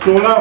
16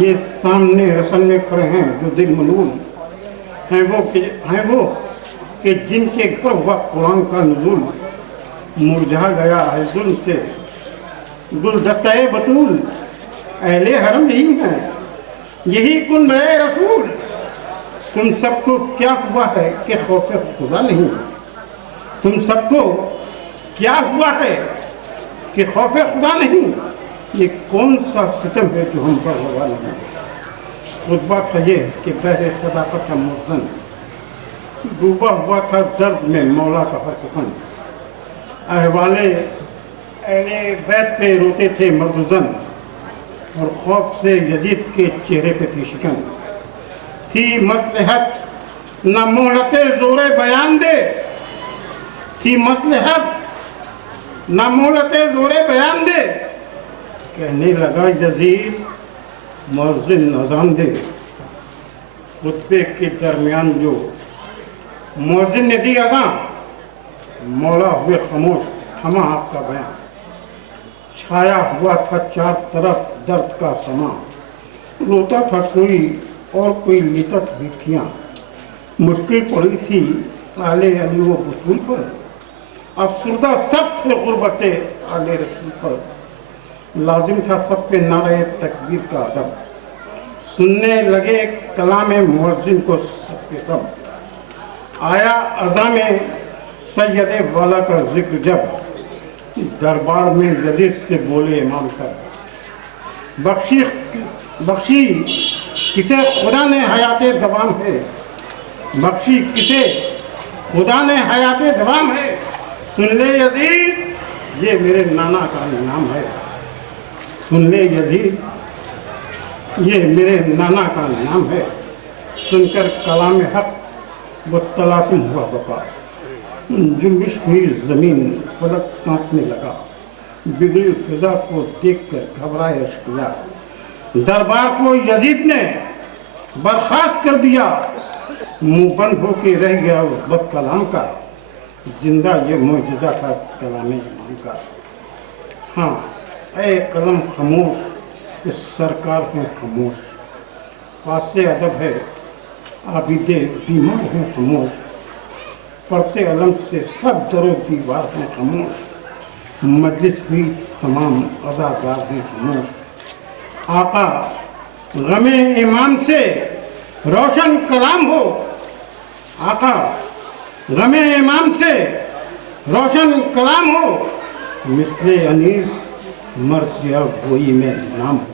یہ سامنے رسل میں کھڑے ہیں جو دل ملول ہیں وہ کہ جن کے گھر ہوا قرآن کا نزول، مرجھا گیا ہے ظلم سے گلدستہ بطول، اہل حرم یہی ہیں، یہی کن رہے رسول۔ تم سب کو کیا ہوا ہے کہ خوف خدا نہیں؟ تم سب کو کیا ہوا ہے کہ خوف خدا نہیں؟ یہ کون سا ستم ہے جو ہم پر ہوا نہیں؟ خطبہ تھا یہ کہ بحر صداقت کا مؤذن، ڈوبا ہوا تھا درد میں مولا کا ہر سخن، احوال اہل بیت پہ روتے تھے مرد و زن، اور خوف سے یزید کے چہرے پہ تھی شکن۔ تھی مصلحت نہ مہلت زور بیان دے، تھی مصلحت نہ مہلت زور بیان دے، کہنے لگا یزید مؤذن اذان دے۔ خطبے کے درمیان جو مؤذن نے دی اذان، مولا ہوئے خاموش، تھما آپ کا بیان، چھایا ہوا تھا چار طرف درد کا سما، روتا تھا کوئی اور کوئی لیتا تھا بھٹکیاں، مشکل پڑی تھی آل علی و بطول پر، افسردہ سب تھے غربت آل رسول پر، لازم تھا سب پہ نعرہ تکبیر کا ادب، سننے لگے کلام مؤذن کو سب کے سب، آیا اذان میں سید والا کا ذکر جب، دربار میں یزید سے بولے امام کر، بخشی کسے خدا نے حیات دوام ہے، بخشی کسے خدا نے حیات دوام ہے، سن لے یزید یہ میرے نانا کا نام ہے، سن لے یزید یہ میرے نانا کا نام ہے، سن کر کلام حق وہ تلاطم ہوا بقا، جنبش ہوئی زمین فلک کانپنے لگا، بگڑی فضا کو دیکھ کر گھبرائے اشقیا، دربار کو یزید نے برخاست کر دیا، منہ بند ہو کے رہ گیا اس بد کلام کا، زندہ یہ معجزہ تھا کلام امام کا۔ ہاں اے قلم خاموش، اس سرکار ہیں خاموش، پاس ادب ہے عابد بیمار ہیں خاموش، پڑھتے علم سے سب در و دیوار ہیں خاموش، مجلس ہوئی تمام عزادار ہیں خاموش، آقا غم امام سے روشن کلام ہو، آقا غم امام سے روشن کلام ہو، مثل انیس مرثیہ گوئی میں نام ہو۔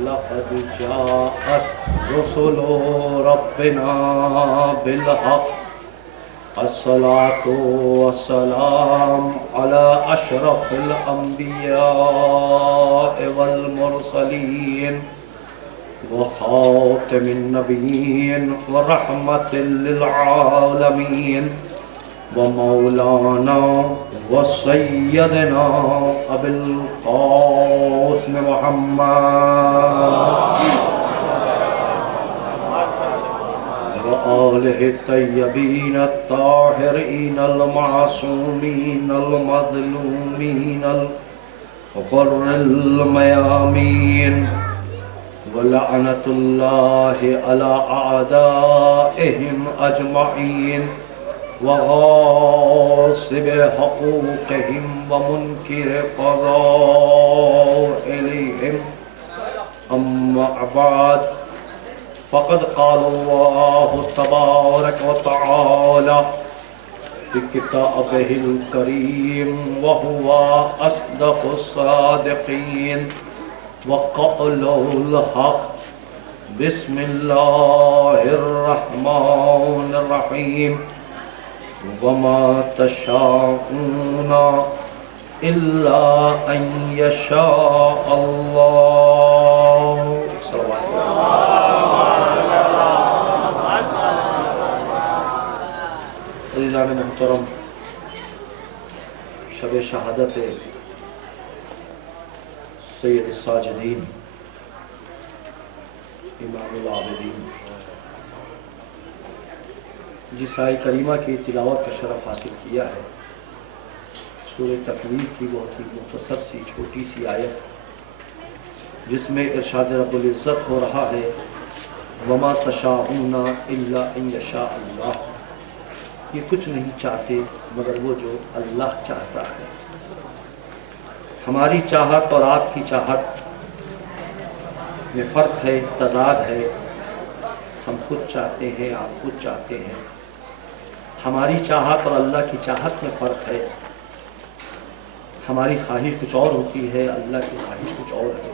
لقد جاءت رسل ربنا بالحق، الصلاة والسلام على أشرف الأنبياء والمرسلين وخاتم النبيين ورحمة للعالمين ومولانا وسيدنا أبي القاسم محمد وآله الطيبين الطاهرين المعصومين المظلومين الغر الميامين، ولعنة الله على أعدائهم أجمعين وغاصب حقوقهم ومنكر فضائلهم، أما بعد، فقد قال الله تبارك وتعالى في كتابه الكريم وهو أصدق الصادقين وقوله الحق، بسم الله الرحمن الرحيم، وما تشاءون الا ان يشاء اللہ. عزیزان محترم، شب شہادت سید الساجدین امام العابدین جس آیہ کریمہ کی تلاوت کا شرف حاصل کیا ہے، سورہ تکویر کی بہت ہی مختصر سی چھوٹی سی آیت جس میں ارشاد رب العزت ہو رہا ہے وما تشاءون الا ان یشاء اللہ. یہ کچھ نہیں چاہتے مگر وہ جو اللہ چاہتا ہے. ہماری چاہت اور آپ کی چاہت میں فرق ہے، تضاد ہے. ہم خود چاہتے ہیں، آپ خود چاہتے ہیں. ہماری چاہت اور اللہ کی چاہت میں فرق ہے. ہماری خواہش کچھ اور ہوتی ہے، اللہ کی خواہش کچھ اور ہے.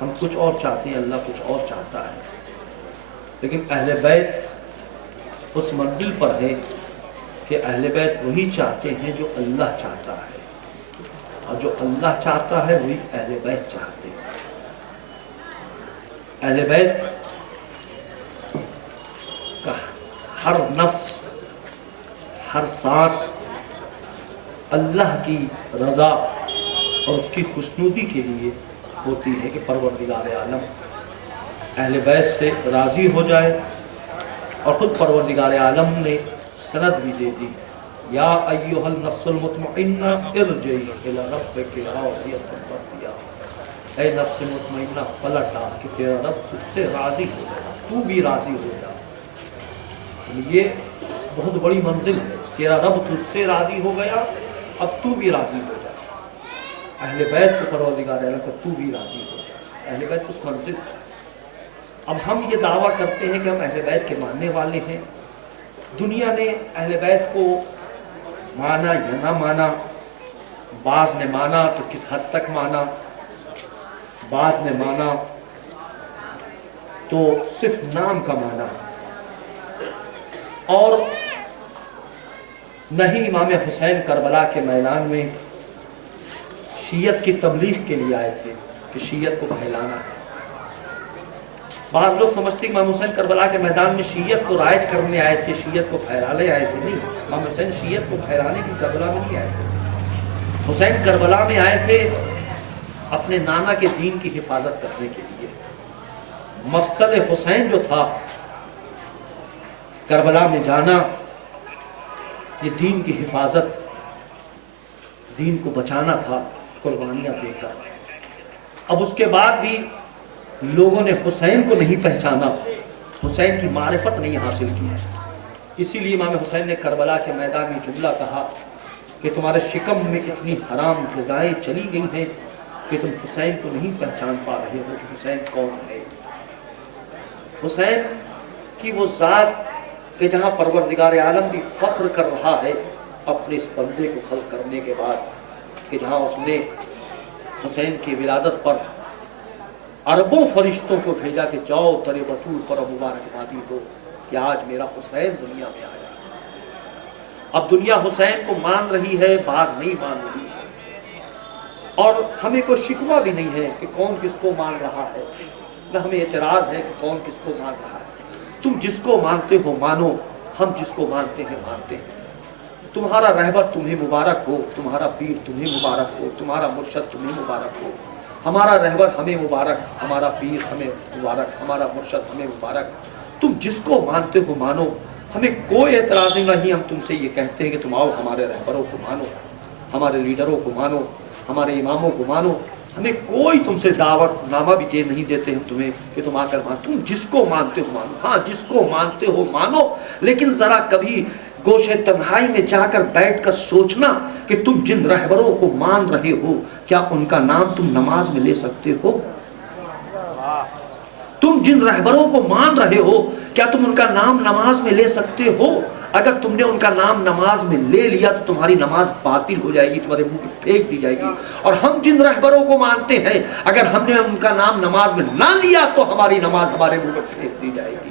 ہم کچھ اور چاہتے ہیں، اللہ کچھ اور چاہتا ہے. لیکن اہل بیت اس منزل پر ہے کہ اہل بیت وہی چاہتے ہیں جو اللہ چاہتا ہے، اور جو اللہ چاہتا ہے وہی اہل بیت چاہتے ہیں. اہل بیت کا ہر نفس، ہر سانس اللہ کی رضا اور اس کی خوشنودی کے لیے ہوتی ہے کہ پروردگار عالم اہل بیت سے راضی ہو جائے. اور خود پروردگار عالم نے سند بھی دے دی، یا ایھا النفس المطمئنہ ارجعی الی ربک راضیۃ مرضیہ. اے نفس مطمئنہ پلٹ آ کہ تیرا رب تجھ سے راضی ہو جائے، تو بھی راضی ہو جا. یہ بہت بڑی منزل ہے. تیرا رب تجھ سے راضی ہو گیا، اب تو بھی راضی ہو جا. اہل بیت کو پروردگار عالم کو تو بھی راضی ہو جا. اہل بیت اس منزل. اب ہم یہ دعویٰ کرتے ہیں کہ ہم اہل بیت کے ماننے والے ہیں. دنیا نے اہل بیت کو مانا یا نہ مانا. بعض نے مانا تو کس حد تک مانا، بعض نے مانا تو صرف نام کا مانا. اور نہیں امام حسین کربلا کے میدان میں شیعت کی تبلیغ کے لیے آئے تھے کہ شیعت کو پھیلانا ہے. بعض لوگ سمجھتے ہیں امام حسین کربلا کے میدان میں شیعت کو رائج کرنے آئے تھے، شیعت کو پھیلانے آئے تھے. نہیں، امام حسین شیعت کو پھیلانے کی کربلا میں نہیں آئے تھے. حسین کربلا میں آئے تھے اپنے نانا کے دین کی حفاظت کرنے کے لیے. مقصد حسین جو تھا کربلا میں جانا، یہ دین کی حفاظت، دین کو بچانا تھا قربانیاں دے کر. اب اس کے بعد بھی لوگوں نے حسین کو نہیں پہچانا، حسین کی معرفت نہیں حاصل کی. اسی لیے امام حسین نے کربلا کے میدان میں جملہ کہا کہ تمہارے شکم میں اتنی حرام غذائیں چلی گئی ہیں کہ تم حسین کو نہیں پہچان پا رہے ہو کہ حسین کون ہے. حسین کی وہ ذات کہ جہاں پروردگار عالم بھی فخر کر رہا ہے اپنے اس بندے کو خلق کرنے کے بعد، کہ جہاں اس نے حسین کی ولادت پر اربوں فرشتوں کو بھیجا کہ جاؤ ترے بطول پر مبارکبادی دو کہ آج میرا حسین دنیا میں آیا. اب دنیا حسین کو مان رہی ہے، بعض نہیں مان رہی ہے. اور ہمیں کوئی شکوہ بھی نہیں ہے کہ کون کس کو مان رہا ہے، نہ ہمیں اعتراض ہے کہ کون کس کو مان رہا ہے. تم جس کو مانتے ہو مانو، ہم جس کو مانتے ہیں مانتے ہیں. تمہارا رہبر تمہیں مبارک ہو، تمہارا پیر تمہیں مبارک ہو، تمہارا مرشد تمہیں مبارک ہو. ہمارا رہبر ہمیں مبارک، ہمارا پیر ہمیں مبارک، ہمارا مرشد ہمیں مبارک. تم جس کو مانتے ہو مانو، ہمیں کوئی اعتراض نہیں. ہم تم سے یہ کہتے ہیں کہ تم آؤ ہمارے رہبروں کو مانو، ہمارے لیڈروں کو مانو، ہمارے اماموں کو مانو. ہمیں کوئی تم سے دعوت نامہ بھی نہیں دیتے ہم تمہیں کہ تم آ کر مانو. تم جس کو مانتے ہو مانو. ہاں، جس کو مانتے ہو مانو، لیکن ذرا کبھی گوشے تنہائی میں جا کر بیٹھ کر سوچنا کہ تم جن رہبروں کو مان رہے ہو کیا ان کا نام تم نماز میں لے سکتے ہو؟ تم جن رہبروں کو مان رہے ہو کیا تم ان کا نام نماز میں لے سکتے ہو؟ اگر تم نے ان کا نام نماز میں لے لیا تو تمہاری نماز باطل ہو جائے گی، تمہارے منہ پہ پھینک دی جائے گی. اور ہم جن رہبروں کو مانتے ہیں اگر ہم نے ان کا نام نماز میں نہ لیا تو ہماری نماز ہمارے منہ پہ پھینک دی جائے گی.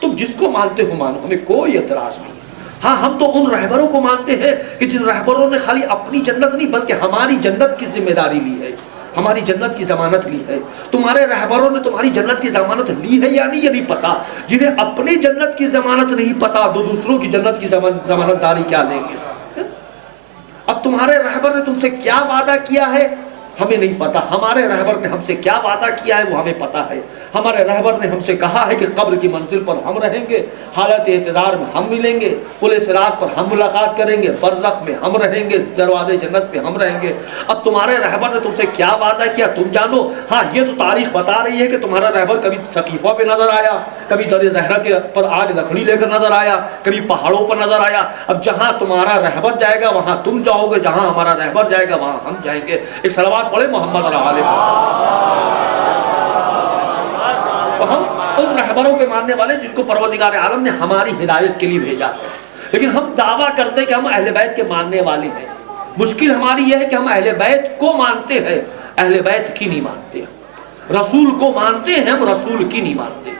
تم جس کو مانتے ہو مانو، ہمیں کوئی اعتراض نہیں. ہاں ہم تو ان رہبروں کو مانتے ہیں کہ جن رہبروں نے خالی اپنی جنت نہیں بلکہ ہماری جنت کی ذمہ داری لی ہے، ہماری جنت کی ضمانت لی ہے۔ تمہارے رہبروں نے تمہاری جنت کی ضمانت لی ہے یا نہیں یہ نہیں پتا۔ جنہیں اپنی جنت کی ضمانت نہیں پتا تو دوسروں کی جنت کی ضمانت داری کیا لیں گے؟ اب تمہارے رہبر نے تم سے کیا وعدہ کیا ہے ہمیں نہیں پتا، ہمارے رہبر نے ہم سے کیا وعدہ کیا ہے وہ ہمیں پتا ہے۔ ہمارے رہبر نے ہم سے کہا ہے کہ قبر کی منزل پر ہم رہیں گے، حالت اعتذار میں ہم ملیں گے، پل صراط پر ہم ملاقات کریں گے، برزخ میں ہم رہیں گے، دروازے جنت پہ ہم رہیں گے۔ اب تمہارے رہبر نے تم سے کیا وعدہ کیا تم جانو۔ ہاں یہ تو تاریخ بتا رہی ہے کہ تمہارا رہبر کبھی سقیفہ پہ نظر آیا، کبھی در زہرہ کے پر آگ لکڑی لے کر نظر آیا، کبھی پہاڑوں پر نظر آیا۔ اب جہاں تمہارا رہبر جائے گا وہاں تم جاؤ گے، جہاں ہمارا رہبر جائے گا وہاں ہم جائیں گے۔ ایک صلوات پڑھے محمد علیہ تو ہم ان رہبروں کے ماننے والے جن کو پروردگار عالم نے ہماری ہدایت کے لیے بھیجا ہے، لیکن ہم دعویٰ کرتے ہیں کہ ہم اہل بیت کے ماننے والے ہیں۔ مشکل ہماری یہ ہے کہ ہم اہل بیت کو مانتے ہیں، اہل بیت کی نہیں مانتے۔ رسول کو مانتے ہیں، ہم رسول کی نہیں مانتے۔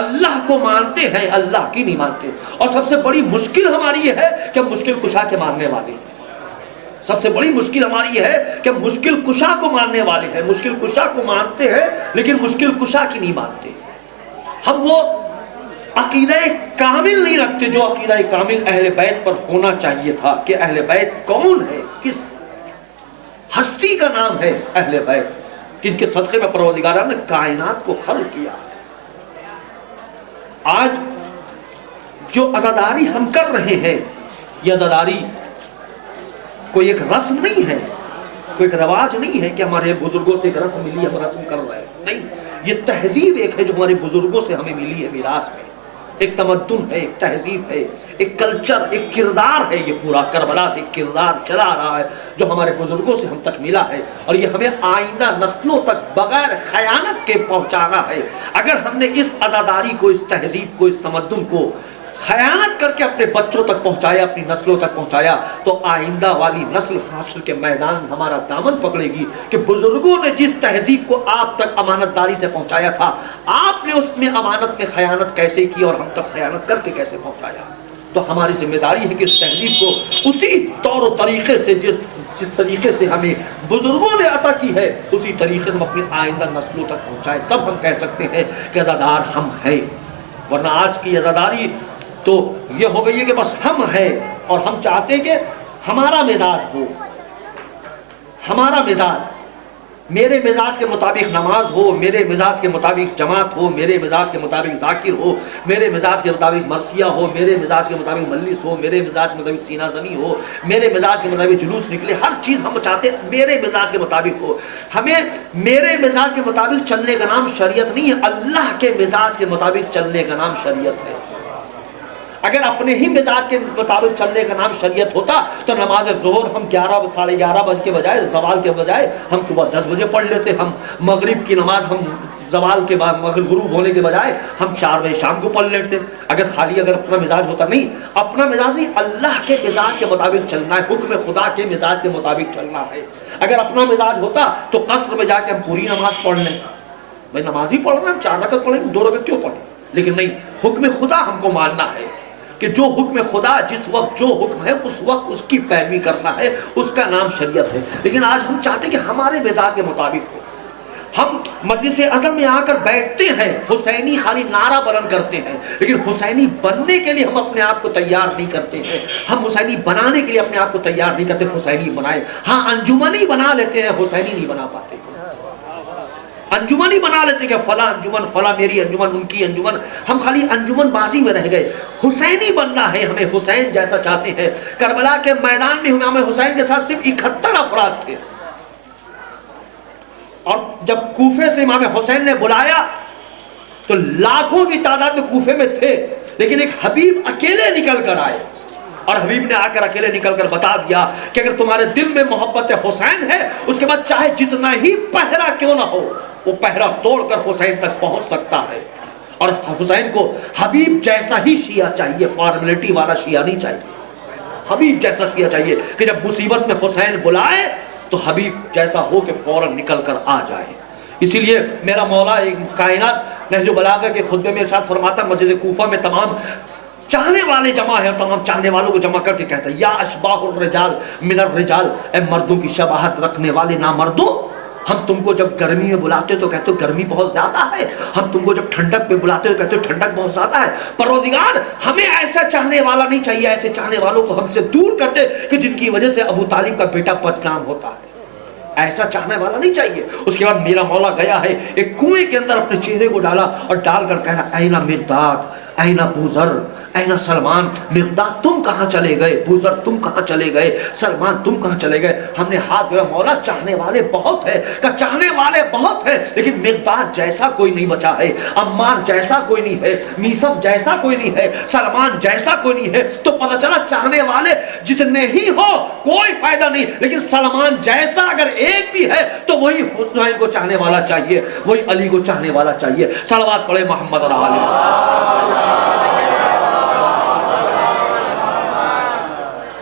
اللہ کو مانتے ہیں، اللہ کی نہیں مانتے۔ اور سب سے بڑی مشکل ہماری یہ ہے کہ ہم مشکل کشا کے ماننے والے ہیں۔ سب سے بڑی مشکل ہماری یہ ہے کہ ہم مشکل کشا کو ماننے والے ہیں، مشکل کشا کو مانتے ہیں لیکن مشکل کشا کی نہیں مانتے۔ ہم وہ عقیدہ کامل نہیں رکھتے جو عقیدہ کامل اہل بیت پر ہونا چاہیے تھا، کہ اہل بیت کون ہے، کس ہستی کا نام ہے اہل بیت، جن کے صدقے میں پروردگار نے کائنات کو خلق کیا۔ آج جو عزاداری ہم کر رہے ہیں، یہ عزاداری کوئی ایک رسم نہیں ہے، کوئی ایک رواج نہیں ہے کہ ہمارے بزرگوں سے ایک رسم ملی ہم رسم کر رہے ہیں، نہیں، یہ تہذیب ایک ہے جو ہمارے بزرگوں سے ہمیں ملی ہے میراث میں۔ ایک تمدن ہے، ایک تہذیب ہے، ایک کلچر، ایک کردار ہے۔ یہ پورا کربلا سے ایک کردار چلا رہا ہے جو ہمارے بزرگوں سے ہم تک ملا ہے، اور یہ ہمیں آئندہ نسلوں تک بغیر خیانت کے پہنچانا ہے۔ اگر ہم نے اس عزاداری کو، اس تہذیب کو، اس تمدن کو خیانت کر کے اپنے بچوں تک پہنچایا، اپنی نسلوں تک پہنچایا، تو آئندہ والی نسل حشر کے میدان میں ہمارا دامن پکڑے گی کہ بزرگوں نے جس تہذیب کو آپ تک امانت داری سے پہنچایا تھا، آپ نے اس میں امانت میں خیانت کیسے کی اور ہم تک خیانت کر کے کیسے پہنچایا۔ تو ہماری ذمہ داری ہے کہ اس تہذیب کو اسی طور و طریقے سے جس طریقے سے ہمیں بزرگوں نے عطا کی ہے اسی طریقے سے ہم اپنی آئندہ نسلوں تک پہنچائیں، تب ہم کہہ سکتے ہیں کہ عزادار ہم ہیں۔ ورنہ آج کی عزاداری تو یہ ہو گئی ہے کہ بس ہم ہیں، اور ہم چاہتے کہ ہمارا مزاج ہو، ہمارا مزاج، میرے مزاج کے مطابق نماز ہو، میرے مزاج کے مطابق جماعت ہو، میرے مزاج کے مطابق ذاکر ہو، میرے مزاج کے مطابق مرثیہ ہو، میرے مزاج کے مطابق مجلس ہو، میرے مزاج کے مطابق سینہ زنی ہو، میرے مزاج کے مطابق جلوس نکلے، ہر چیز ہم چاہتے ہیں میرے مزاج کے مطابق ہو۔ ہمیں میرے مزاج کے مطابق چلنے کا نام شریعت نہیں ہے، اللہ کے مزاج کے مطابق چلنے کا نام شریعت ہے۔ اگر اپنے ہی مزاج کے مطابق چلنے کا نام شریعت ہوتا تو نماز ظہر ہم 11 ساڑھے 11 بجے کے بجائے، زوال کے بجائے ہم صبح 10 بجے پڑھ لیتے، ہم مغرب کی نماز ہم زوال کے بعد مغرب غروب ہونے کے بجائے ہم 4 بجے شام کو پڑھ لیتے۔ اگر اپنا مزاج ہوتا، نہیں، اپنا مزاج نہیں، اللہ کے مزاج کے مطابق چلنا ہے، حکم خدا کے مزاج کے مطابق چلنا ہے۔ اگر اپنا مزاج ہوتا تو قصر میں جا کے ہم پوری نماز پڑھ لیں، بھائی نماز ہی پڑھ رہے ہیں، ہم 4 رکعت پڑھیں گے، 2 رکعت کیوں پڑھیں؟ لیکن نہیں، حکم خدا ہم کو ماننا ہے کہ جو حکم خدا جس وقت جو حکم ہے اس وقت اس کی پیروی کرنا ہے، اس کا نام شریعت ہے۔ لیکن آج ہم چاہتے ہیں کہ ہمارے مزاج کے مطابق ہو۔ ہم مجلس عزم میں آ کر بیٹھتے ہیں، حسینی خالی نعرہ بلند کرتے ہیں، لیکن حسینی بننے کے لیے ہم اپنے آپ کو تیار نہیں کرتے ہیں، ہم حسینی بنانے کے لیے اپنے آپ کو تیار نہیں کرتے۔ حسینی بنائے، ہاں انجمنی بنا لیتے ہیں، حسینی نہیں بنا پاتے۔ انجمن ہی بنا لیتے کہ فلاں انجمن، فلاں میری انجمن، ان کی انجمن، ہم خالی انجمن بازی میں رہ گئے۔ حسینی بننا ہے، ہمیں حسین جیسا چاہتے ہیں۔ کربلا کے میدان میں امام حسین کے ساتھ صرف 71 افراد تھے، اور جب کوفے سے امام حسین نے بلایا تو لاکھوں کی تعداد میں کوفے میں تھے، لیکن ایک حبیب اکیلے نکل کر آئے، اور حبیب نے آ کر اکیلے نکل کر بتا دیا کہ اگر تمہارے دل میں محبت حسین ہے، اس کے بعد چاہے جتنا ہی پہرا کیوں نہ ہو، وہ پہرا توڑ کر حسین تک پہنچ سکتا ہے۔ اور حسین کو حبیب جیسا ہی شیعہ چاہیے، فارملٹی والا شیعہ نہیں چاہیے، حبیب جیسا شیعہ چاہیے کہ جب مصیبت میں حسین بلائے تو حبیب جیسا ہو کہ فوراً نکل کر آ جائے۔ اسی لیے میرا مولا کائنات نہج البلاغہ کے خطبے میں ارشاد فرماتا، مسجد کوفہ میں تمام چاہنے والے جمع ہے، تمام چاہنے والوں کو جمع کر کے کہتا ہے یا اشباح الرجال من الرجال، اے مردوں کی شباہت رکھنے والے نامردوں، ہم تم کو جب گرمی میں بلاتے تو کہتے ہو گرمی بہت زیادہ ہے، ہم تم کو جب ٹھنڈک پہ بلاتے تو کہتے ہو ٹھنڈک بہت زیادہ ہے۔ پروردگار ہمیں ایسا چاہنے والا نہیں چاہیے، ایسے چاہنے والوں کو ہم سے دور کر دے کہ جن کی وجہ سے ابو طالب کا بیٹا بدنام ہوتا ہے، ایسا چاہنے والا نہیں چاہیے۔ اس کے بعد میرا مولا گیا ہے ایک کنویں کے اندر اپنے چہرے کو ڈالا اور ڈال کر کہا اینا مقداد، اینا بوذر، اینا سلمان۔ مقداد تم کہاں چلے گئے، بوذر تم کہاں چلے گئے، سلمان تم کہاں چلے گئے؟ ہم نے ہاتھ میں مولا چاہنے والے بہت ہیں، کہ چاہنے والے بہت ہیں لیکن مقداد جیسا کوئی نہیں بچا ہے، عمار جیسا کوئی نہیں ہے، میثم جیسا کوئی نہیں ہے، سلمان جیسا کوئی نہیں ہے۔ تو پتہ چلا چاہنے والے جتنے ہی ہو کوئی فائدہ نہیں، لیکن سلمان جیسا اگر ایک بھی ہے تو وہی حسین کو چاہنے والا چاہیے، وہی علی کو چاہنے والا چاہیے۔ صلوات پڑھے محمد اور آل۔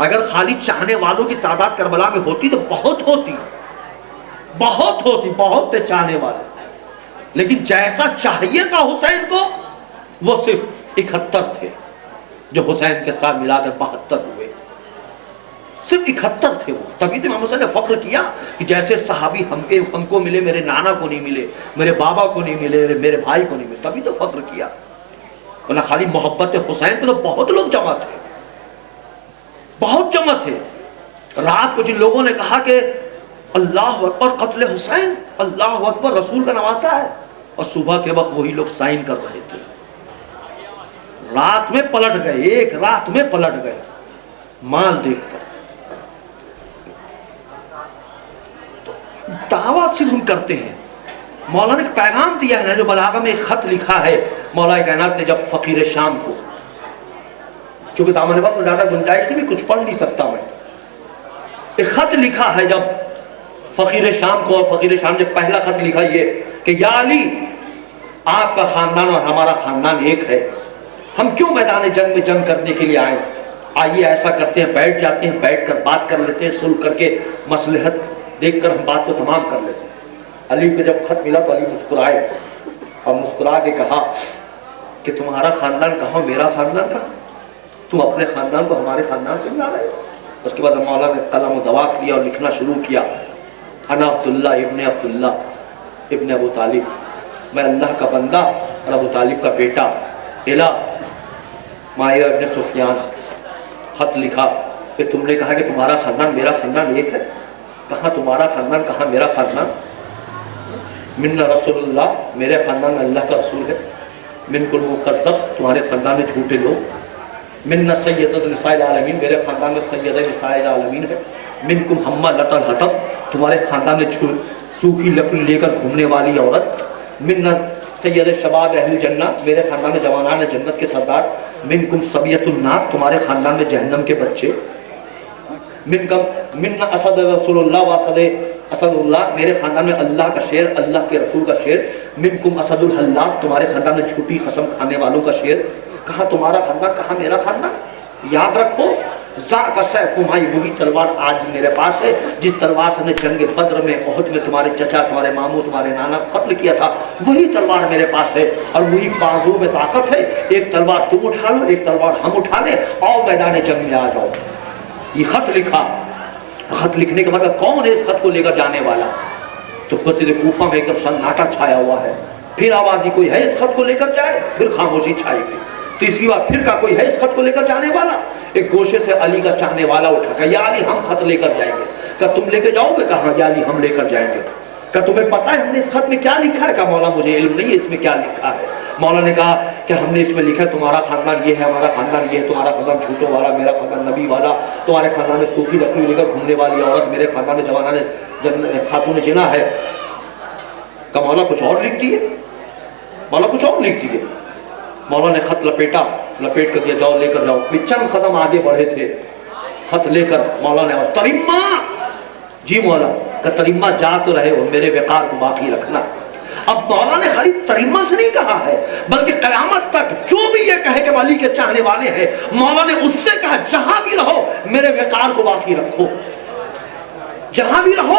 اگر خالی چاہنے والوں کی تعداد کربلا میں ہوتی تو بہت ہوتی، بہت تھے چاہنے والے، لیکن جیسا چاہیے تھا حسین کو وہ صرف 71 تھے، جو حسین کے ساتھ ملا کر 72 ہوئے، صرف 71 تھے وہ۔ تبھی تو امام حسین نے فخر کیا کہ جیسے صحابی ہم کو ملے، میرے نانا کو نہیں ملے، میرے بابا کو نہیں ملے، میرے بھائی کو نہیں ملے، تبھی تو فخر کیا۔ ورنہ خالی محبت حسین پہ تو بہت لوگ جمع تھے، بہت جمع تھے۔ رات کو جن لوگوں نے کہا کہ اللہ اکبر قتل حسین، اللہ اکبر رسول کا نواسا ہے، اور صبح کے وقت وہی لوگ سائن کر رہے تھے، رات میں پلٹ گئے، ایک رات میں پلٹ گئے مال دیکھ کر۔ دعوت صرف ہم کرتے ہیں۔ مولا نے ایک پیغام دیا ہے، جو بلاغہ میں ایک خط لکھا ہے مولا کائنات نے جب فقیر شام کو، چونکہ دامن وقت میں زیادہ گنجائش نہیں، کچھ پڑھ نہیں سکتا میں، ایک خط لکھا ہے جب فقیر شام کو، اور فقیر شام نے پہلا خط لکھا یہ کہ یا علی، آپ کا خاندان اور ہمارا خاندان ایک ہے، ہم کیوں میدان جنگ میں جنگ کرنے کے لیے آئے؟ آئیے ایسا کرتے ہیں، بیٹھ جاتے ہیں، بیٹھ کر بات کر لیتے ہیں، صلح کر کے مصلحت دیکھ کر ہم بات کو تمام کر لیتے ہیں۔ علی کو جب خط ملا تو علی مسکرائے اور مسکرا کے کہا کہ تمہارا خاندان کہاں، میرا خاندان کہاں، تم اپنے خاندان کو ہمارے خاندان سے ملا رہے ہو؟ اس کے بعد مولا نے قلم و دوا کیا اور لکھنا شروع کیا، انا عبداللہ ابن عبداللہ ابن ابو طالب، میں اللہ کا بندہ اور ابو طالب کا بیٹا، الہ معاویہ ابن سفیان۔ خط لکھا کہ تم نے کہا کہ تمہارا خاندان میرا خاندان ایک ہے، کہاں تمہارا خاندان، کہاں میرا خاندان؟ من رسول اللہ، میرے خاندان میں اللہ کا رسول ہے، من کل مکذب، تمہارے خاندان میں جھوٹے لوگ، من سیدۃ نساء العالمین، میرے خاندان میں سیدہ نساء العالمین ہے، من کم حمالۃ الحطب، تمہارے خاندان میں سوکھی لکڑی لے کر گھومنے والی عورت، من سید شباب اہل جنہ، میرے خاندان میں جوانان جنت کے سردار، من کم صبیۃ النار، تمہارے خاندان میں جہنم کے بچے، من اسد رسول اللہ واسد اسد اللہ، میرے خاندان میں اللہ کا شیر، اللہ کے رسول کا شیر، منکم اسد الحلاف، تمہارے خاندان میں جھوٹی قسم کھانے والوں کا شیر۔ کہاں تمہارا خاندان، کہاں میرا خاندان؟ یاد رکھو ذاک سیف مائی، وہی تلوار آج میرے پاس ہے جس تلوار سے نے جنگ بدر میں، احد میں تمہارے چچا، تمہارے ماموں، تمہارے نانا قتل کیا تھا، وہی تلوار میرے پاس ہے، اور وہی بازو میں طاقت ہے۔ ایک تلوار تم اٹھا لو، ایک تلوار ہم اٹھا لیں، آؤ میدان جنگ میں آ جاؤ۔ یہ خط لکھا، خط لکھنے کے بعد کون ہے اس خط کو لے کر جانے والا؟ تو مسجد کوفہ میں ایک دم سناٹا چھایا ہوا ہے، پھر آواز دی کوئی ہے اس خط کو لے کر جائے، پھر خاموشی چھائی گئی۔ تیسری بار پھر کہا کوئی ہے اس خط کو لے کر جانے والا؟ ایک گوشے سے علی کا چاہنے والا اٹھا، کہا یا علی ہم خط لے کر جائیں گے۔ کہا تم لے کے جاؤ گے؟ کہا یا علی ہم لے کر جائیں گے۔ کہا تمہیں پتہ ہے ہم نے اس خط میں کیا لکھا ہے؟ کہا مولا مجھے علم نہیں ہے اس میں کیا لکھا ہے۔ مولا نے کہا کہ ہم نے اس میں لکھا ہے تمہارا خاندان یہ ہے، ہمارا خاندان یہ ہے، تمہارا خاندان جھوٹوں والا، میرا خاندان نبی والا، تمہارے خاندان میں سوکھی لکڑی لے کر گھومنے والی عورت، میرے خاندان میں جوانان خاتون جنا ہے۔ کہ مولا کچھ اور لکھ دیے، مولا کچھ اور لکھ دیے۔ مولا نے خط لپیٹا، لپیٹ کر دیا جاؤ لے کر جاؤ۔ چند قدم آگے بڑھے تھے، خط لے کر مولا نے تریمہ، جی مولا، کہ تریمہ جا تو رہے ہو، میرے وقار کو باقی رکھنا۔ اب مولا نے خالی تریمہ سے نہیں کہا ہے، بلکہ قیامت تک جو بھی یہ کہے کہ علی کے چاہنے والے ہیں، مولا نے اس سے کہا جہاں بھی رہو میرے وقار کو باقی رکھو، جہاں بھی رہو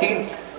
3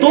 2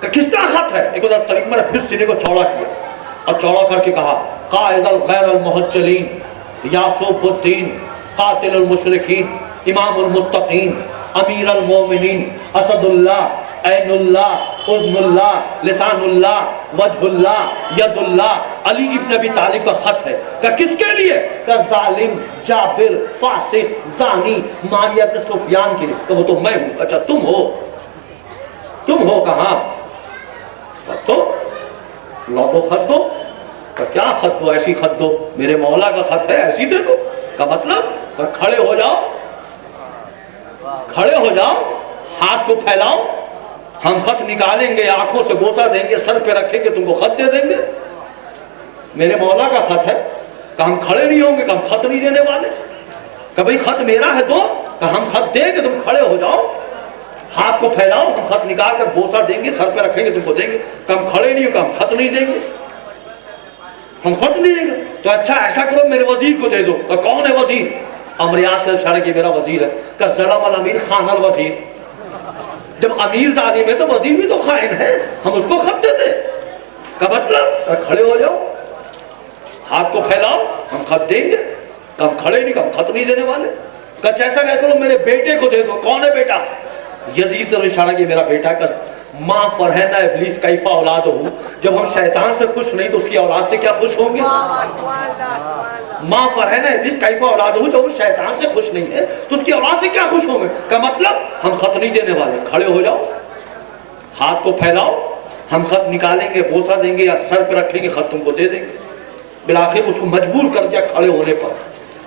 کہ کس کا خط ہے؟ ایک ادھر تریمہ نے پھر سینے کو چوڑا کیا اور چوڑا کر کے کہا قائد الغیر المحجلین یاسوف الدین قاتل المشرکین امام المتقین امیر المومنین اسد اللہ عین اللہ اذن اللہ لسان اللہ وجہ اللہ ید اللہ علی ابن ابی طالب کا خط ہے کہ کس کے لیے؟ کہ ظالم جابر فاسق زانی معاویہ بن سفیان کے لیے. کہ وہ تو میں ہوں. اچھا تم ہو کہاں؟ تو لو دو خط دو. کہ کیا خط دو؟ ایسی خط دو. میرے مولا کا خط ہے ایسی دے دو. کا مطلب کھڑے ہو جاؤ ہاتھ کو پھیلاؤ ہم خط نکالیں گے آنکھوں سے بوسہ دیں گے سر پہ رکھیں گے تم کو خط دے دیں گے. میرے مولا کا خط ہے کہ ہم کھڑے نہیں ہوں گے کہ ہم خط نہیں دینے والے. کہ بھئی خط میرا ہے دو. کہ ہم خط دیں گے تم کھڑے ہو جاؤ ہاتھ کو پھیلاؤ ہم خط نکال کر بوسہ دیں گے سر پہ رکھیں گے تم کو دیں گے. کہ ہم کھڑے نہیں ہوں کہ ہم خط نہیں دیں گے ہم خط نہیں دیں گے. تو اچھا ایسا کرو میرے وزیر کو دے دو. کہ کون ہے وزیر؟ امر یاس سے اشارہ کہ میرا وزیر ہے. کہ ظلم الامیر خان الوزیر. جب امیر ظالم ہے تو وزیر بھی تو خائن ہے ہم اس کو خط دیتے. کا مطلب کھڑے ہو جاؤ ہاتھ کو پھیلاؤ ہم خط دیں گے. کہ ہم کھڑے نہیں کہ ہم خط نہیں دینے والے. کہ جیسا کہ کرو میرے بیٹے کو دے دو. کون ہے بیٹا؟ یزید نے اشارہ کہ میرا بیٹا. کا ماں فرحنا ابلیس کیفا اولاد ہو. جب ہم شیطان سے خوش نہیں تو اس کی اولاد سے کیا خوش ہوں گے؟ ماں فرحنا ابلیس کیفا اولاد ہو. جب ہم شیطان سے خوش نہیں ہے تو اس کی اولاد سے کیا خوش ہوں گے؟ کا مطلب ہم خط نہیں دینے والے. کھڑے ہو جاؤ ہاتھ کو پھیلاؤ ہم خط نکالیں گے بوسہ دیں گے یا سر پہ رکھیں گے خط تم کو دے دیں گے. بالآخر اس کو مجبور کر دیا کھڑے ہونے پر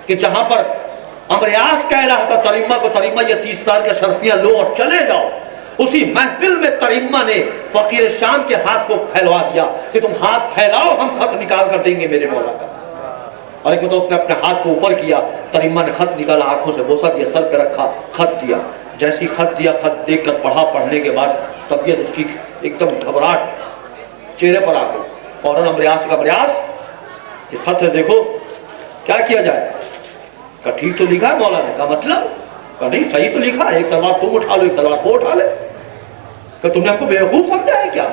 کہ جہاں پر امریاس کہہ رہا تھا تریمہ کو تریمہ یہ 30 سال کا شرفیہ لو اور چلے جاؤ. اسی محفل میں تریمہ نے فقیر شام کے ہاتھ کو پھیلوا دیا کہ تم ہاتھ پھیلاؤ ہم خط نکال کر دیں گے میرے مولا کا. اور ایک تو اس نے اپنے ہاتھ کو اوپر کیا. تریمہ نے خط نکالا آنکھوں سے بوسہ دیا سر پہ رکھا خط دیا. جیسی خط دیا خط دیکھ کر پڑھا. پڑھنے کے بعد طبیعت اس کی ایک دم گھبراہٹ چہرے پر آ گئی. فوراً امریاس کا امریاس یہ خط ہے دیکھو کیا کیا جائے. کہ ٹھیک تو لکھا ہے مولا نے. کا مطلب کہ نہیں صحیح تو لکھا ہے. ایک تلوار تم اٹھا لو ایک تلوار وہ اٹھا لے. کہ تم نے ہم کو بیوقوف سمجھا ہے کیا؟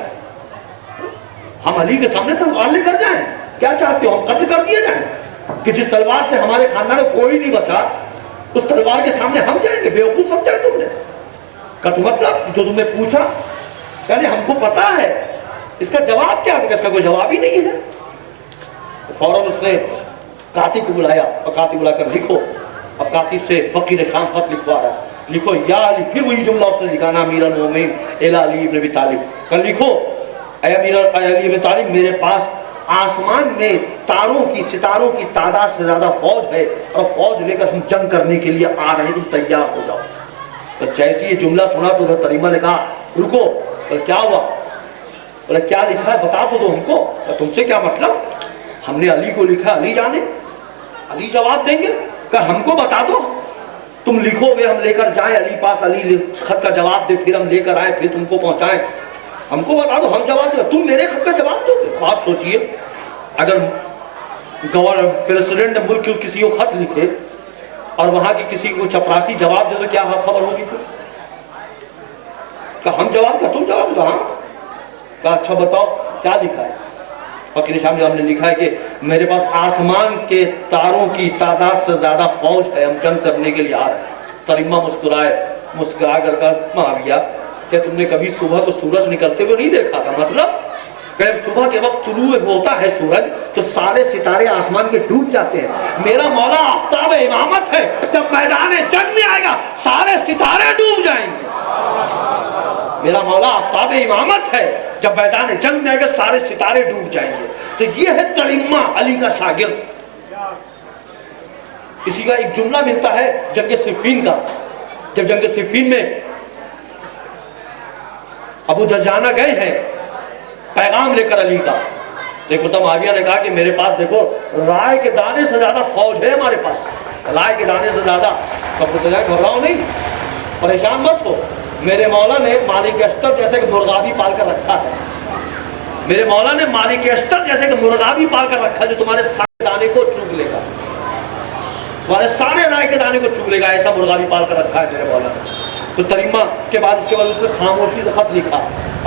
ہم علی کے سامنے تلوار لے کر جائیں؟ کیا چاہتے ہو ہم قتل کر دیے جائیں؟ کہ جس تلوار سے ہمارے خاندان میں کوئی نہیں بچا اس تلوار کے سامنے ہم جائیں گے؟ بیوقوف سمجھا ہے تم نے. کہ تو مطلب جو تم نے پوچھا یعنی ہم کو پتا ہے اس کا جواب کیا ہے؟ اس کا کوئی جواب ہی نہیں ہے. فوراً اس نے کاتب کو بلایا اور کاتب بلا کر لکھو. اب کاتب سے فقیر شام خط لکھوا رہا ہے. لکھو یا علی. پھر وہی جملہ اس نے لکھا نا امیر المومنین الی علی ابن ابی طالب. کہ لکھو اے امیر علی ابن طالب میرے پاس آسمان میں تاروں کی ستاروں کی تعداد سے زیادہ فوج ہے اور فوج لے کر ہم جنگ کرنے کے لیے آ رہے ہیں تم تیار ہو جاؤ. تو جیسے یہ جملہ سنا تو ادھر تریمہ نے کہا رکو. کیا ہوا؟ بولے کیا لکھا ہے بتا تو ہم کو. تم سے کیا مطلب؟ ہم نے علی کو لکھا علی جانے علی جواب دیں گے. کہ ہم کو بتا دو تم لکھو گے ہم لے کر جائیں علی پاس علی خط کا جواب دے پھر ہم لے کر آئیں پھر تم کو پہنچائیں. ہم کو بتا دو ہم جواب دیں تم میرے خط کا جواب دو. آپ سوچئے اگر پریزیڈنٹ ملک کی کسی کو خط لکھے اور وہاں کی کسی کو چپراسی جواب دے تو کیا خبر ہوگی پھر؟ کہ ہم جواب دیں تم جواب دو. ہاں کہ اچھا بتاؤ کیا لکھا ہے؟ فقیر شام نے ہم نے لکھا ہے کہ میرے پاس آسمان کے تاروں کی تعداد سے زیادہ فوج ہے ہم جنگ کرنے کے لیے آ رہے ہیں. تریمہ مسکرا کر کہا معاویہ کہ تم نے کبھی صبح کو سورج نکلتے ہوئے نہیں دیکھا تھا؟ مطلب کہ جب صبح کے وقت طلوع ہوتا ہے سورج تو سارے ستارے آسمان کے ڈوب جاتے ہیں. میرا مولا آفتاب امامت ہے جب میدان جنگ میں آئے گا سارے ستارے ڈوب جائیں گے. میرا مولا آفتاب امامت ہے جب میدان جنگ میں آئے گا سارے ستارے ڈوب جائیں گے. تو یہ ہے تریمہ علی کا شاگرد. اسی کا ایک جملہ ملتا ہے جنگ صفین کا. جب جنگ صفین میں ابو دجانہ گئے ہیں پیغام لے کر علی کا تو ایک مرتبہ معاویہ نے کہا کہ میرے پاس دیکھو رائے کے دانے سے زیادہ فوج ہے ہمارے پاس. رائے کے دانے سے زیادہ. ابو دجانہ گھبراؤ نہیں پریشان مت ہو. میرے مولا نے مالک اشتر جیسے کہ مرغا بھی پال کر رکھا ہے. میرے مولا نے مالک اشتر جیسے کہ مرغا بھی پال کر رکھا ہے جو تمہارے سارے دانے کو چگ لے گا. تمہارے سارے رائے کے دانے کو چگ لے گا ایسا مرغا بھی پال کر رکھا ہے میرے مولا نے. تو تریمہ کے بعد اس نے خاموشی سے خط لکھا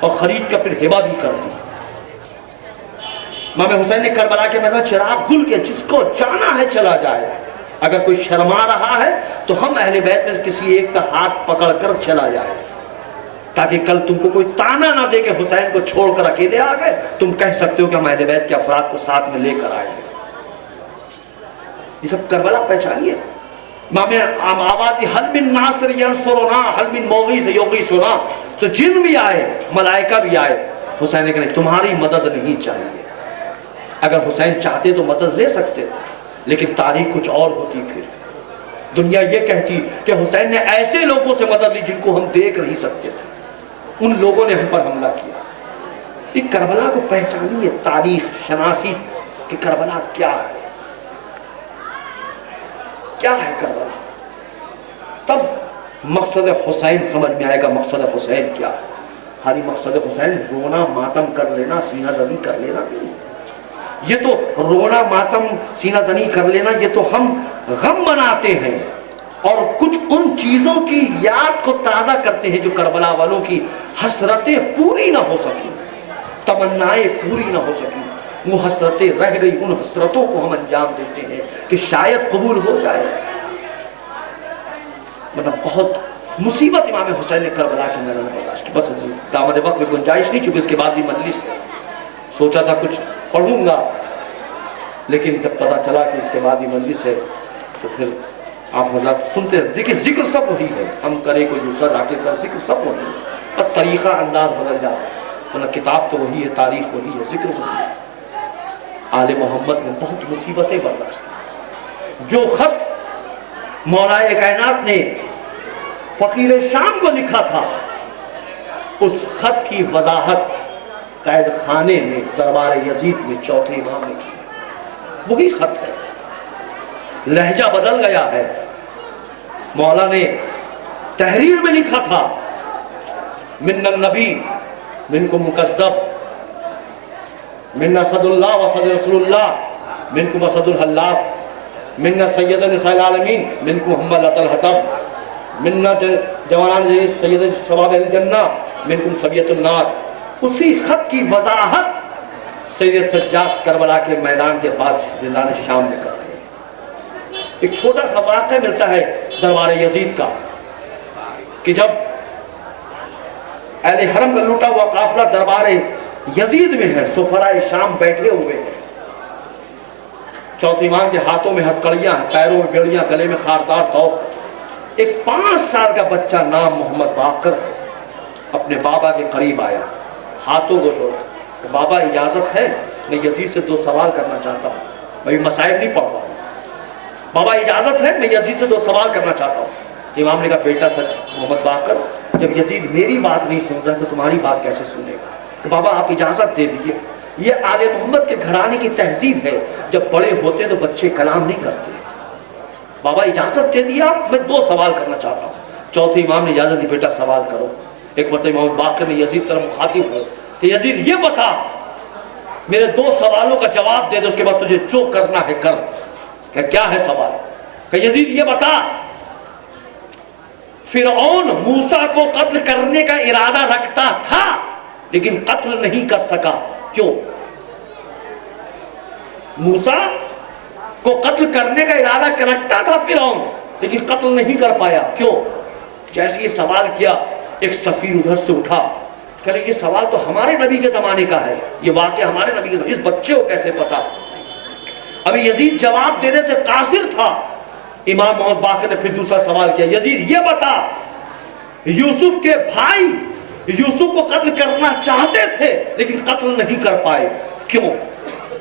اور خرید کر پھر ہبہ بھی کر دی۔ امام حسین نے کربلا کے میدان چراغ گل کے جس کو جانا ہے چلا جائے، اگر کوئی شرما رہا ہے تو ہم اہل بیت میں کسی ایک کا ہاتھ پکڑ کر چلا جائے، تاکہ کل تم کو کوئی تانا نہ دے کہ حسین کو چھوڑ کر اکیلے آ گئے، تم کہہ سکتے ہو کہ ہم اہل بیت کے افراد کو ساتھ میں لے کر آئے ہیں۔ یہ سب کربلا پہچانیے۔ امام آبادی حل من ناصر ینصرنا حل من موغیث یغیثنا، تو جن بھی آئے ملائکہ بھی آئے، حسین نے کہا تمہاری مدد نہیں چاہیے۔ اگر حسین چاہتے تو مدد لے سکتے، لیکن تاریخ کچھ اور ہوتی، پھر دنیا یہ کہتی کہ حسین نے ایسے لوگوں سے مدد لی جن کو ہم دیکھ نہیں سکتے تھے، ان لوگوں نے ہم پر حملہ کیا۔ یہ کربلا کو پہچانیے، تاریخ شناسی کہ کربلا کیا ہے، کیا ہے کربلا، تب مقصد حسین سمجھ میں آئے گا۔ مقصد حسین کیا ہے؟ خالی مقصد حسین رونا ماتم کر لینا، سینہ زنی کر لینا نہیں۔ یہ تو رونا ماتم سینہ زنی کر لینا، یہ تو ہم غم مناتے ہیں اور کچھ ان چیزوں کی یاد کو تازہ کرتے ہیں جو کربلا والوں کی حسرتیں پوری نہ ہو سکیں، تمنائیں پوری نہ ہو سکیں، وہ حسرتیں رہ گئی، ان حسرتوں کو ہم انجام دیتے ہیں کہ شاید قبول ہو جائے۔ مطلب بہت مصیبت امام حسین نے کربلا کے میدان میں برداشت کی۔ بس دامن وقت میں گنجائش نہیں، چونکہ اس کے بعد بھی مجلس سوچا تھا کچھ پڑھوں گا، لیکن جب پتا چلا کہ اس کے بعد ہی مجلس ہے تو پھر آپ حضرات سنتے ہیں۔ دیکھیں ذکر سب وہی ہے، ہم کریں کوئی دوسرا ذاکر کر، ذکر سب وہی ہے، پر طریقہ انداز بدل جاتا ہے، ورنہ کتاب تو وہی ہے، تاریخ وہی ہے، ذکر وہی ہے۔ آل محمد نے بہت مصیبتیں برداشت کی۔ جو خط مولا کائنات نے فقیر شام کو لکھا تھا، اس خط کی وضاحت قید خانے میں دربار یزید میں چوتھے امام نے کی۔ وہی خط ہے، لہجہ بدل گیا ہے۔ مولا نے تحریر میں لکھا تھا من النبی منکم مکذب، من اسد اللہ واسد رسول اللہ منکم اسد الحلاف، من سید نساء العالمین منکم حملۃ الحطب، من جوان سید شباب الجنہ منکم سبیۃ النار۔ اسی خط کی وضاحت سید سجاد کربلا کے میدان کے بعد زندان شام میں کر رہے ہیں۔ ایک چھوٹا سا واقعہ ملتا ہے دربار یزید کا کہ جب اہل حرم کا لوٹا ہوا قافلہ دربار یزید میں ہے، سفرائے شام بیٹھے ہوئے ہیں، چوتھے امام کے ہاتھوں میں ہتھکڑیاں، پیروں میں بیڑیاں، گلے میں خاردار توپ۔ ایک 5 سال کا بچہ نام محمد باقر اپنے بابا کے قریب آیا، ہاتھوں کو جوڑا کہ بابا اجازت ہے میں یزید سے 2 سوال کرنا چاہتا ہوں، میں مصائب نہیں پڑھ رہا ہوں، بابا اجازت ہے میں یزید سے 2 سوال کرنا چاہتا ہوں۔ امام نے کہا بیٹا سچ محمد باقر، جب یزید میری بات نہیں سن رہا تو تمہاری بات کیسے سنے گا؟ کہ بابا آپ اجازت دے دیجئے، یہ آل محمد کے گھرانے کی تہذیب ہے، جب بڑے ہوتے تو بچے کلام نہیں کرتے۔ بابا اجازت دے دیا، میں 2 سوال کرنا چاہتا ہوں۔ چوتھے امام نے اجازت دی، بیٹا سوال کرو۔ ایک مرتبہ امام باقر نے یزید طرف مخاطب ہوئے کہ یزید یہ بتا، میرے 2 سوالوں کا جواب دے دے، اس کے بعد تجھے جو کرنا ہے کر۔ کہ کیا ہے سوال؟ کہ یزید یہ بتا، فرعون موسیٰ کو قتل کرنے کا ارادہ رکھتا تھا لیکن قتل نہیں کر سکا، کیوں؟ موسیٰ کو قتل کرنے کا ارادہ رکھتا تھا فرعون لیکن قتل نہیں کر پایا، کیوں؟ جیسے یہ سوال کیا، ایک سفیر ادھر سے اٹھا کہ یہ سوال تو ہمارے نبی کے زمانے کا ہے، یہ واقعہ ہمارے نبی کے زمانے، اس بچے کو کیسے پتا؟ ابھی یزید جواب دینے سے قاصر تھا۔ امام محمد باقر نے پھر دوسرا سوال کیا، یزید یہ بتا، یوسف کے بھائی یوسف کو قتل کرنا چاہتے تھے لیکن قتل نہیں کر پائے، کیوں؟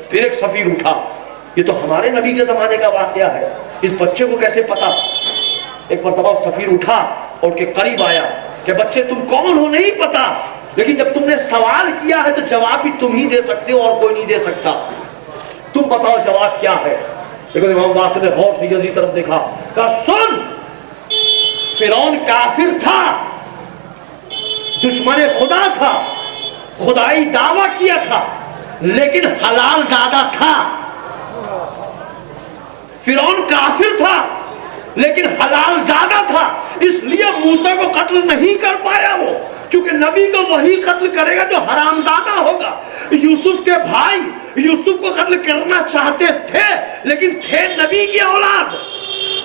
پھر ایک سفیر اٹھا، یہ تو ہمارے نبی کے زمانے کا واقعہ ہے، اس بچے کو کیسے پتا؟ ایک مرتبہ سفیر اٹھا اور کے قریب آیا کہ بچے تم کون ہو نہیں پتا، لیکن جب تم نے سوال کیا ہے تو جواب بھی تم ہی دے سکتے ہو اور کوئی نہیں دے سکتا، تم بتاؤ جواب کیا ہے؟ لیکن امام باقر نے غور سے یزید طرف دیکھا، کہا سن، فرعون کافر تھا، دشمن خدا تھا، خدائی دعویٰ کیا تھا لیکن حلال زادہ تھا۔ فرعون کافر تھا لیکن حلال زادہ تھا، اس لیے موسیٰ کو قتل نہیں کر پایا وہ، چونکہ نبی کو وہی قتل کرے گا جو حرامزادہ ہوگا. یوسف کے بھائی یوسف کو قتل کرنا چاہتے تھے لیکن تھے نبی کی اولاد,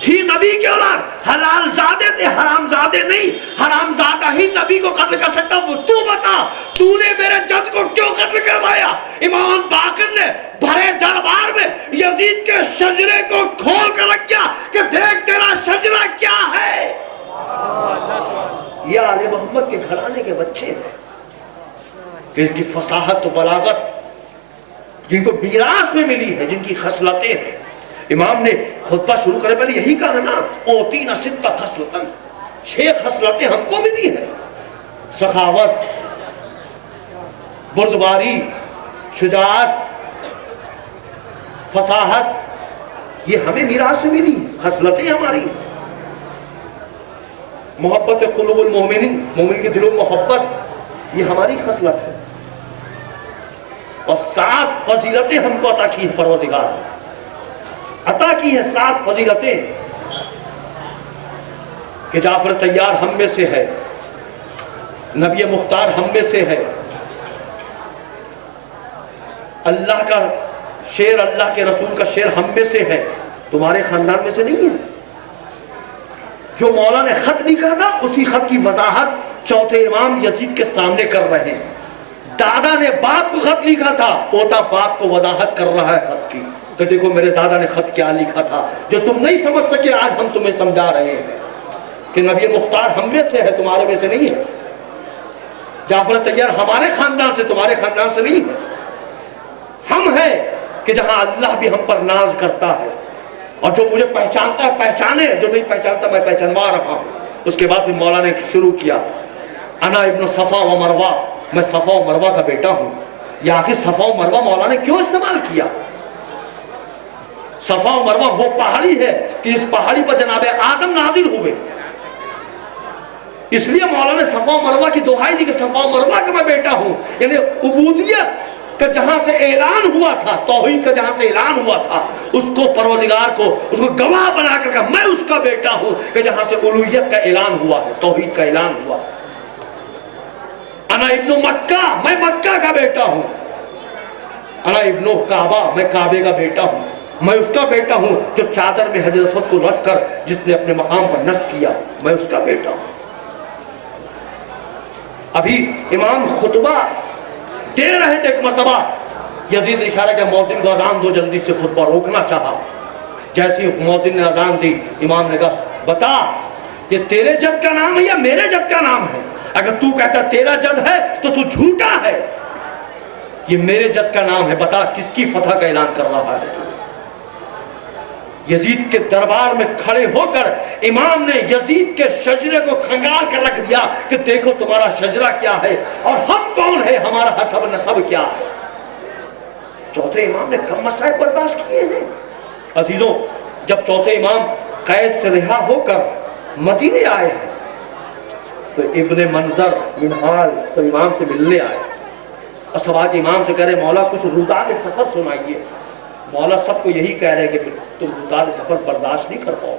تھی نبی کی اولاد, حلال زادے تھے, حرام زادے نہیں. حرام زادہ ہی نبی کو قتل کر سکتا. وہ تو بتا, تو نے میرے جد کو کیوں قتل کروایا؟ امام باقر نے بھرے دربار میں یزید کے شجرے کو کھول کر رکھ دیا کہ دیکھ تیرا شجرہ کیا ہے. یہ آل محمد کے گھرانے کے بچے ہیں, جن کی فصاحت و بلاغت جن کو میراث میں ملی ہے, جن کی خصلتیں ہیں. امام نے خطبہ شروع کرنے پہلے یہی کہا نا, اوتینا ست خصلتن, 6 خصلتیں ہم کو ملی ہیں. سخاوت, بردباری, شجاعت, فصاحت, یہ ہمیں میراث میں ملی, خصلتیں ہماری ہیں. محبت قلوب المومنین, مومن کے دلوں محبت, یہ ہماری خصلت ہے. اور 7 فضیلتیں ہم کو عطا کی ہیں پروردگار نے, عطا کی ہیں 7 فضیلتیں کہ جعفر طیار ہم میں سے ہے, نبی مختار ہم میں سے ہے, اللہ کا شعر, اللہ کے رسول کا شعر ہم میں سے ہے, تمہارے خاندان میں سے نہیں ہے. جو مولا نے خط لکھا تھا اسی خط کی وضاحت چوتھے امام یزید کے سامنے کر رہے ہیں. دادا نے باپ کو خط لکھا تھا, پوتا باپ کو وضاحت کر رہا ہے خط کی کہ دیکھو میرے دادا نے خط کیا لکھا تھا, جو تم نہیں سمجھ سکے آج ہم تمہیں سمجھا رہے ہیں کہ نبی مختار ہم میں سے ہے, تمہارے میں سے نہیں ہے. جعفر طیار ہمارے خاندان سے, تمہارے خاندان سے نہیں ہے. ہم ہیں کہ جہاں اللہ بھی ہم پر ناز کرتا ہے, اور جو مجھے پہچانتا ہے پہچانے, جو نہیں پہچانتا میں پہچانوا رہا ہوں. اس کے بعد پھر مولا نے شروع کیا, انا ابن صفا و مروہ, میں صفا و مروہ کا بیٹا ہوں. یہ آخر صفا و مروہ مولا نے کیوں استعمال کیا؟ صفا و مروہ وہ پہاڑی ہے کہ اس پہاڑی پر جناب آدم نازل ہوئے, اس لیے مولا نے صفا و مروہ کی دہائی دی کہ صفا و مروہ کا میں بیٹا ہوں. یعنی عبودیت کا جہاں سے اعلان ہوا تھا, توحید کا جہاں سے اعلان ہوا تھا, اس کو پروردگار کو اس کو گواہ بنا کر کہا میں اس کا بیٹا ہوں کہ جہاں سے الوہیت کا اعلان ہوا ہے, توحید کا اعلان ہوا. انا ابن مکہ, میں مکہ کا بیٹا ہوں. انا ابن کعبہ, میں کعبے کا بیٹا ہوں. میں اس کا بیٹا ہوں جو چادر میں حجر اسود کو رکھ کر جس نے اپنے مقام پر نصب کیا, میں اس کا بیٹا ہوں. ابھی امام خطبہ دے رہے تھے, ایک مرتبہ یزید نے اشارہ کیا مؤذن کو اذان دو, جلدی سے خطبہ روکنا چاہا. جیسے ہی مؤذن نے اذان دی, امام نے کہا بتا یہ تیرے جد کا نام ہے یا میرے جد کا نام ہے؟ اگر تو کہتا تیرا جد ہے تو تو جھوٹا ہے, یہ میرے جد کا نام ہے, بتا کس کی فتح کا اعلان کر رہا ہے؟ یزید کے دربار میں کھڑے ہو کر امام نے یزید کے شجرے کو کھنگال کر رکھ دیا کہ دیکھو تمہارا شجرہ کیا ہے اور ہم کون ہے, ہمارا حسب نسب کیا ہے. چوتھے امام نے کم مسائل برداشت کیے ہیں. عزیزوں, جب چوتھے امام قید سے رہا ہو کر مدینے آئے ہیں تو ابن منظر منحال تو امام سے ملنے آئے, اور سب آگے امام سے کہہ رہے مولا کچھ روداد سفر سنائیے. مولا سب کو یہی کہہ رہے کہ تم روداد سفر برداشت نہیں کر پاؤ.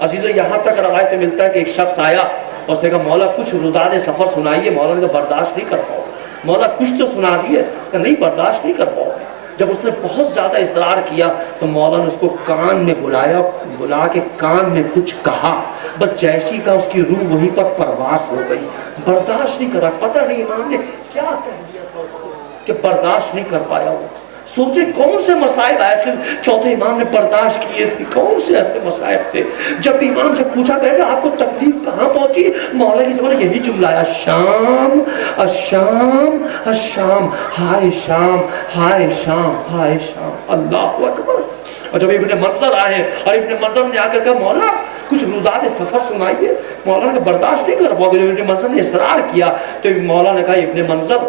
عزیزو, یہاں تک روایت میں ملتا ہے کہ ایک شخص آیا اور اس نے کہا مولا کچھ روداد سفر سنائیے. مولا نے کہا برداشت نہیں کر پاؤ. مولا کچھ تو سنا دیے, کہ نہیں برداشت نہیں کر پاؤ. جب اس نے بہت زیادہ اصرار کیا تو مولا نے اس کو کان میں بلایا, بلا کے کان میں کچھ کہا, بس جیسی کا اس کی روح وہیں پر پرواز ہو گئی. برداشت نہیں کرا. پتہ نہیں امام نے کیا کہہ دیا تھا اس کو کہ برداشت نہیں کر پایا. وہ سوچے کون سے مسائل آخر چوتھے امام نے برداشت کیے تھے, کون سے ایسے مسائل تھے. جب امام سے پوچھا گیا کہ آپ کو تکلیف کہاں پہنچی, مولا کی زبان یہی جملہ آیا, شام الشام الشام, ہائے شام ہائے شام ہائے شام. اللہ اکبر. اور جب ابن منظر آئے اور ابن منظر نے آ کر کہا مولا کچھ روداد سفر سنائیے, مولا نے برداشت نہیں کر پاؤ. جب ابن منظر نے اصرار کیا تو مولا نے کہا ابن منظر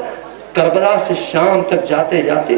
کربلا سے شام تک جاتے جاتے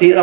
13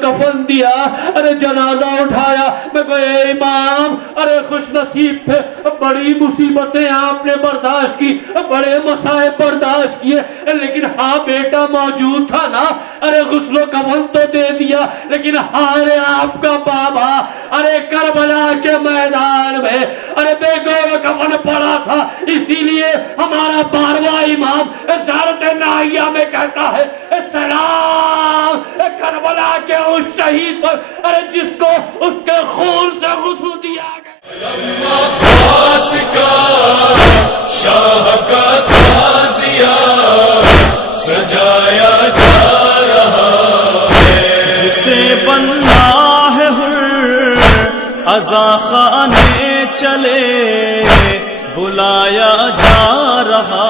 کفن دیا، ارے جنازہ اٹھایا، میں کہا اے امام، ارے خوش نصیب تھے، بڑی مصیبتیں آپ نے برداشت کی، بڑے مسائب برداشت کیے، لیکن ہاں بیٹا موجود تھا نا، ارے غسل و کفن تو دے دیا، لیکن ہارے آپ کا بابا ارے کربلا کے میدان میں ارے بے گور کفن پڑا تھا، اسی لیے ہمارا 12واں امام زیارت نائیہ میں کہتا ہے سلام کربلا کے اس شہید پر ارے جس کو اس کے خون سے غسل دیا گیا۔ عباس کا شاہ کا تازیہ سجایا جا رہا ہے، جسے بننا ہے حر عزا خانے چلے بلایا جا رہا